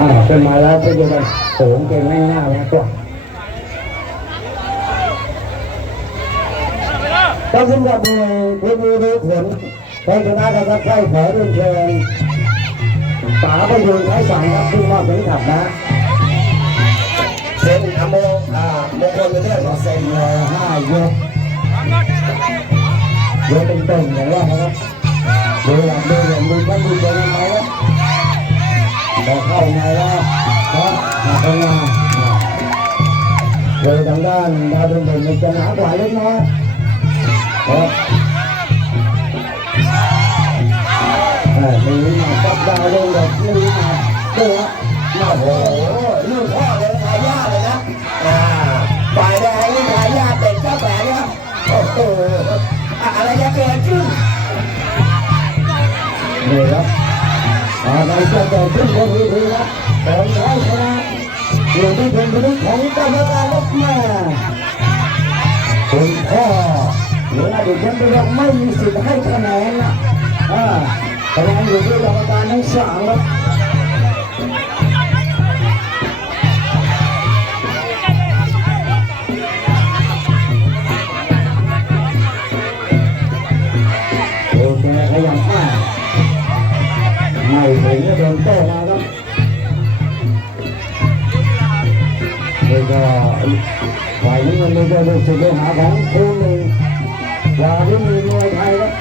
อ่าเป็นมาแล้วก็จะไปโขงเก่งไม่ง่ายแล้วก็ต้องสำหรับมวยที่มีรู้ผลใครชนะกันครับใครขอเรียนเชิญป๋าประยูนท้ายสายครับขึ้นมอบเข็มขัดนะเซ็นอโมอ่ามงคลเป็นเรื่องของเซ็นเออห้ายกยกเป็นต้นอย่างว่านะครับดูหลังดูเหลี่ยมดูข้างดูเจอกันไหมครั บพอเข้ามาแล้วครับหักออกมาโดยทางด้านดาวดวงเด่นจะหนากว่าเล็กน้อยครับอ่ามีมาจับดาวดวงเด่นมีมาตัวมาโอ้โหลูกพ่อเลยทายาทเลยนะอ่าฝ่ายแดงนี่ทายาทเด็กเจ้าแหวนะครับโอ้โหอะไรจะเกิดขึ้นนี่ครับ อะไรจะเกิดขึ้นบนเวทีครับของใครชนะอยู่ที่เป็นพิธีของกรรมการครับแม่คุณพ่อหรืออดีตแชมป์โลกไม่มีสิทธิ์ให้คะแนนนะอ่าคะแนนอยู่ที่กรรมการทั้งสามครับโอเคขยันมาก ไม่ถึงจะโดนโต้มาครับนี่ก็ฝ่ายนี้มันมีตัวลูกศิษย์ลูกหาของครูหนึ่งวาที่มีมวยไทยครับ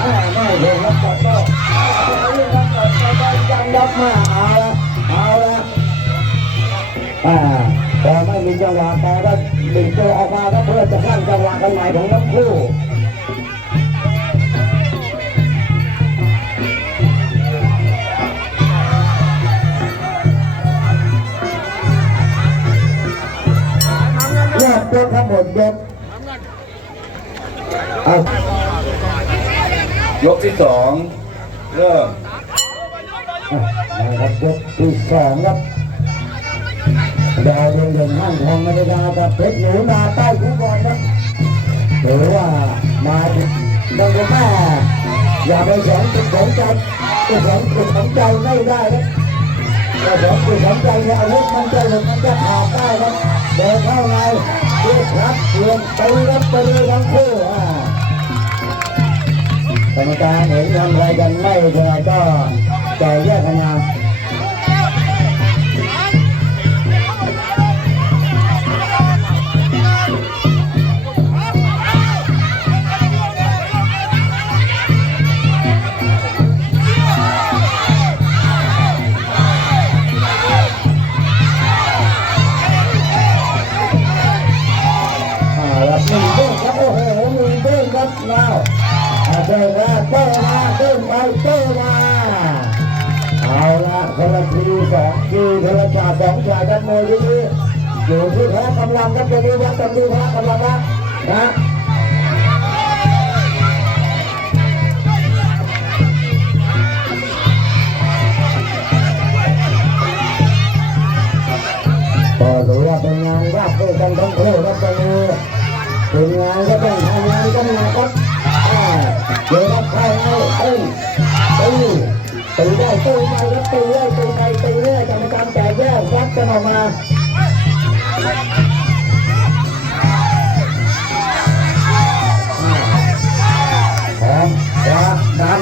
แม่ไม่ถึงครับตัดโต้ยังยับมาเอาละเอาละอ่าพอไม่มีจังหวะแต่ก็ดึงตัวออกมาก็เพื่อจะสร้างจังหวะกันใหม่ของทั้งคู่ มดยกยกที่สองเริ่มนะครับยกที่สองครับดาวเรืองเด่นห้างทองนาฬิกากับเพชรหนูนาใต้คู่บอลครับหรือว่ามาดังแม่อย่าไปสอนจุดของใจจุดของจุดของใจไม่ได้ครั บถ้าสอนจุดของใจในอาวุธมันจะหลุดมันจะขาดได้ครับเดินเข้าในเรียกรับเรียนตีรับไปเลยทั้งคู่กรรมการเห็นทำอะไรกันไม่เจอก็จะแยกคะแนน ทีสองทีคนละจ่าสองจากันมวยที่นี่อยู่ที่พละกำลังครับตรงนี้วัดกันที่พละกำลังนะนะก็ถือว่าเป็นงานราบรื่นกันทั้งคู่ครับตรงนี้เป็นงานก็ต้องทำงานกันนะครับอ่าเดี๋ยวรับเข้าให้เอ้ยเอ้ยตีได้ตีไปครับตีได้ตีไปตี กวัดกันออกมาพร้อมระดัน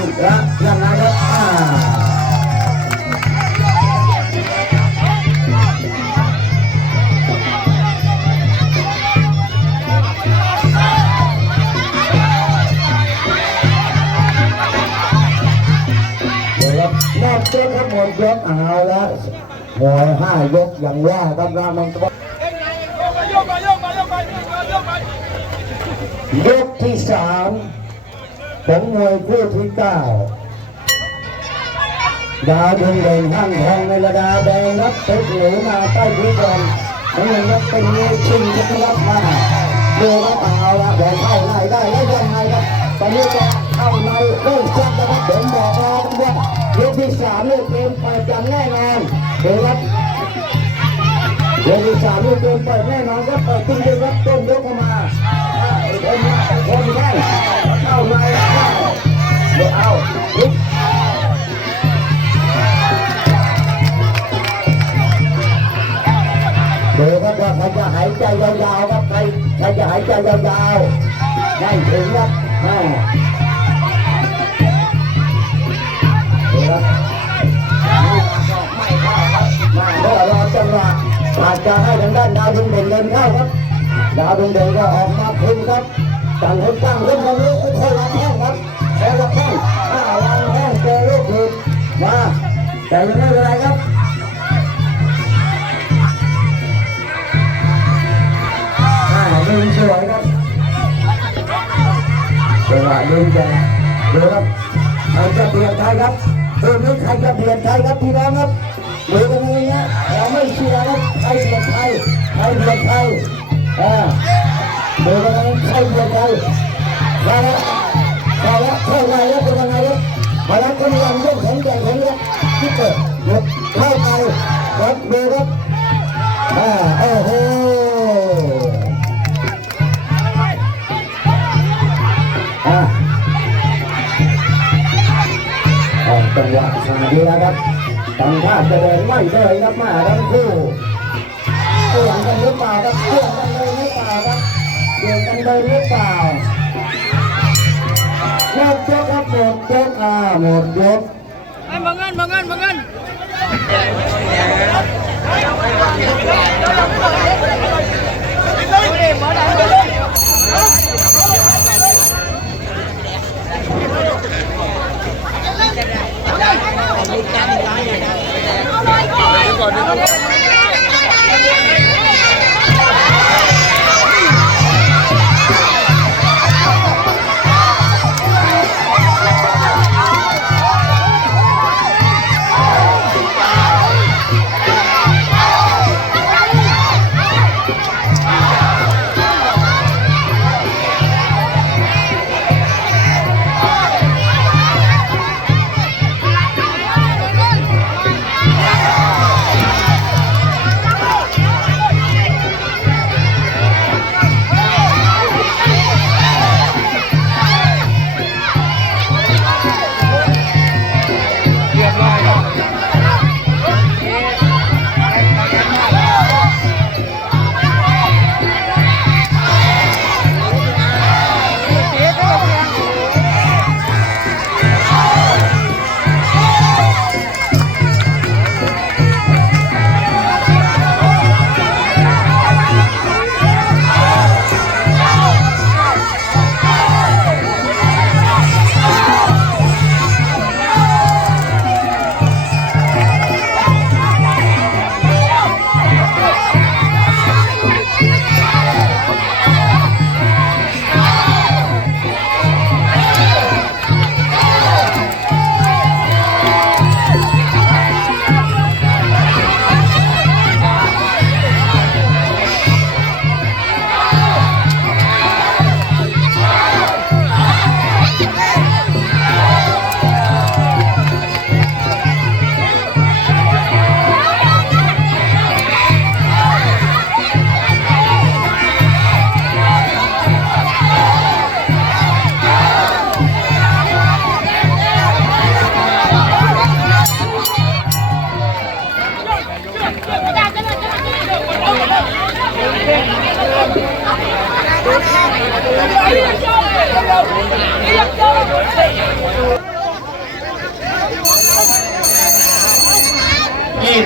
ระยังไงครับอ่าเดี๋ยห้ายกอย่างว่าครับรามันยกที่สามของมวยคู่ที่เก้าดาวดวงเด่นห้างทองในระดาแดงรับเพชรหนูมาใต้พื้นบอลนั่นเองครับเป็นมวยชิงที่รับมาดูครับเอาละบอลเข้าในได้แล้วยังไงครับตอนนี้จะเข้าในเริ่มชัดนะครับผมบอกแล้ ด้วยยกที่สามลูกเกมเปิดกันแน่นอนเดี๋ยวครับยกที่สามลูกเกมเปิดแน่นอนก็เปิดขึ้นเดียวครับต้นยกเข้ามาคนคนเด้เข้าในเอาลุกเดี๋ยวครับว่าใครจะหายใจยาวๆครับใครใครจะหายใจยาวๆได้ถึงครับแม่ ครับไม่เข้าครับมาเมื่อจังหวะอาจจะให้ทางด้านดาวดุงเด่นเดินเข้าครับ ดาวดุงเด่นก็ออกมาคุมครับต่างคนต่างคนตรงนี้คนละแข้งครับคนละแข้งอ้าววางแข้งเจอลูกผิดมาแต่ยังไม่เป็นไรครับอ่าดึงสวยครับจังหวะดึงจะดูครับใครจะเปลี่ยนใครครับ เออนี้ใครจะเปลี่ยนใครครับพี่น้องครับดูกันเลยนะเราไม่เชียร์ครับใครเปลี่ยนใครใครเปลี่ยนใครอ่าดูกันเลยใครเปลี่ยนใครมาแล้วมาแล้วเข้าไปแล้วเป็นยังไงครับมาแล้วคนยังยกแข็งแกร่งแข็งแรงที่เกิดเข้าไปครับดูครับอ่าโอ้โห จังหวะขาดีแล้วครับตั้งท่าจะเดินไม่เลยครับมาทั้งคู่เกี่ยงกันหรือเปล่าครับเกี่ยงกันเลยหรือเปล่าครับเกี่ยงกันเลยหรือเปล่าหมดยกครับหมดยกอ่าหมดยก Ay, mangan, mangan, mangan. ยี่เ lá dentro. Né?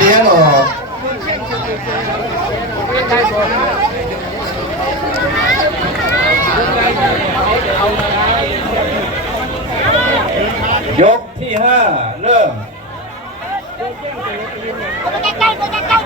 ดียงออกยกที่ห้าเริ่มอ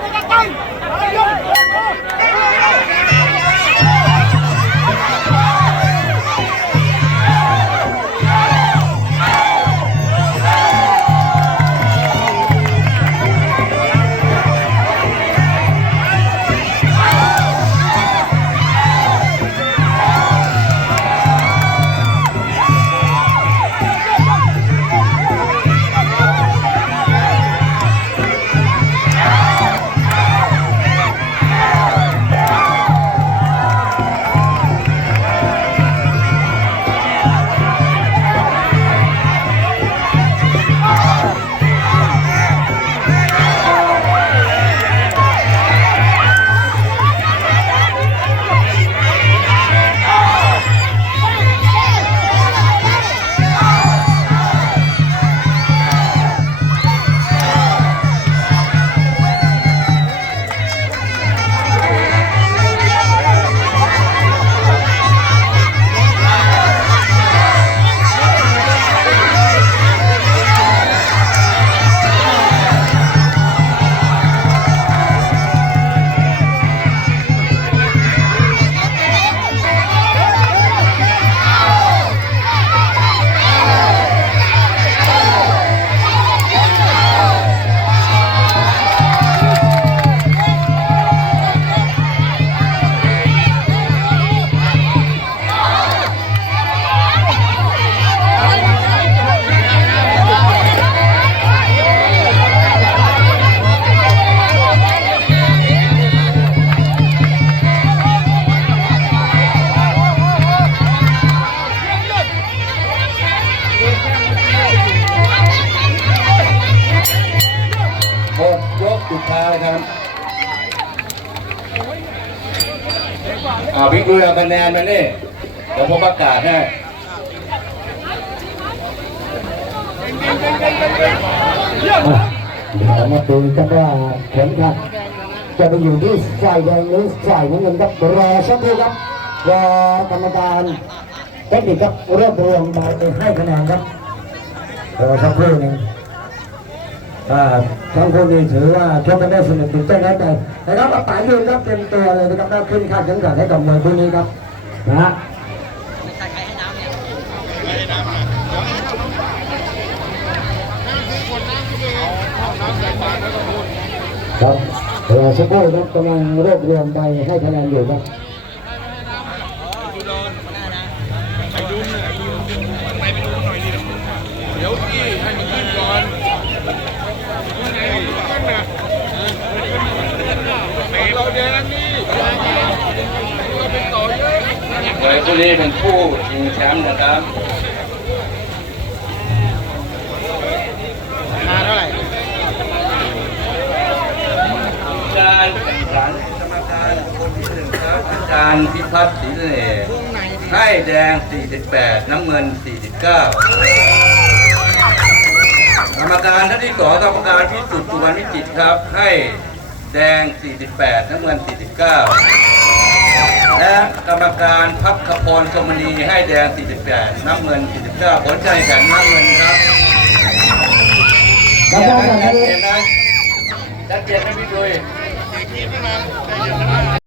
แนนมานี่เดี๋ยวผมประกาศให้เดี๋ยวมาดูกันว่าเข็มขัดจะไปอยู่ที่ฝ่ายแดงหรือฝ่ายน้ำเงินครับรอสักครู่ครับรอกรรมการเทคนิคครับรวบรวมมาให้คะแนนครับรอสักครู่หนึ่งอ่า ทั้งคู่นี้ถือว่าชกกันได้สนุกตื่นเต้นแล้วแต่นะครับอาป๋ายืนครับเต็มตัวเลยนะครับได้ขึ้นค่าเข็มขัดให้กับมวยคู่นี้ครับนะฮะครับรอสักครู่ครับกำลังรวบรวมไปให้คะแนนอยู่ครับ เดี๋ยวพี่ให้มันขึ้นก่อนยังไงขึ้นนะเราแดงนี่เราเป็นต่อเยอะ โด ยคู่นี้เป็นคู่ชิงแชมป์นะครับมาเท่าไหร่การแข่งขันกรรมการคนที่หนึ่งครับอาจารย์พิพัฒน์ศรีเลให้แดง 48 น้ำเงิน 49 กรรมการท่านที่สองกรรมการพิสุทธิ์สุวรรณวิจิตรครับ ให้แดง 48 น้ำเงิน 49 และกรรมการพักขพรสมณีให้แดง 48 น้ำเงิน 49ผลใจแข่งน้ำเงินครับชัดเจนนะชัดเจนนะพี่ดุย